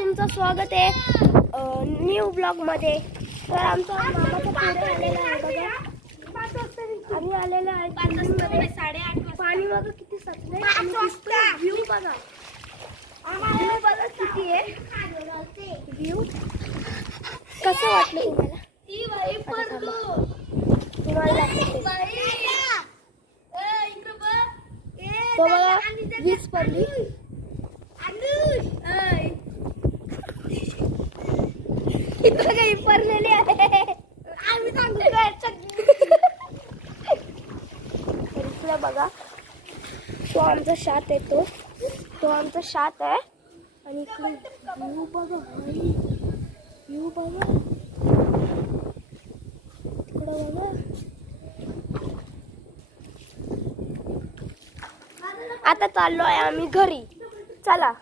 तुमचं स्वागत आहे न्यू ब्लॉग मध्ये। तर आमचा मामाचा पुढे आलेला आहे बघा, आम्ही आलेला आहे 8:30 पाणी बघा किती साचलंय आणि व्ह्यू बघा, व्ह्यू बघा किती आहे, व्ह्यू कसं वाटलं तुम्हाला तो बघा वीज पडली काही पडलेली आहे आम्ही सांगू इकडे बघा, तो आमचा शात येतो, तो आमचा शात आहे आणि इकडे व्ह्यू बघा, व्ह्यू बघा तिकडे बघा। आता चाललो आहे आम्ही घरी, चला।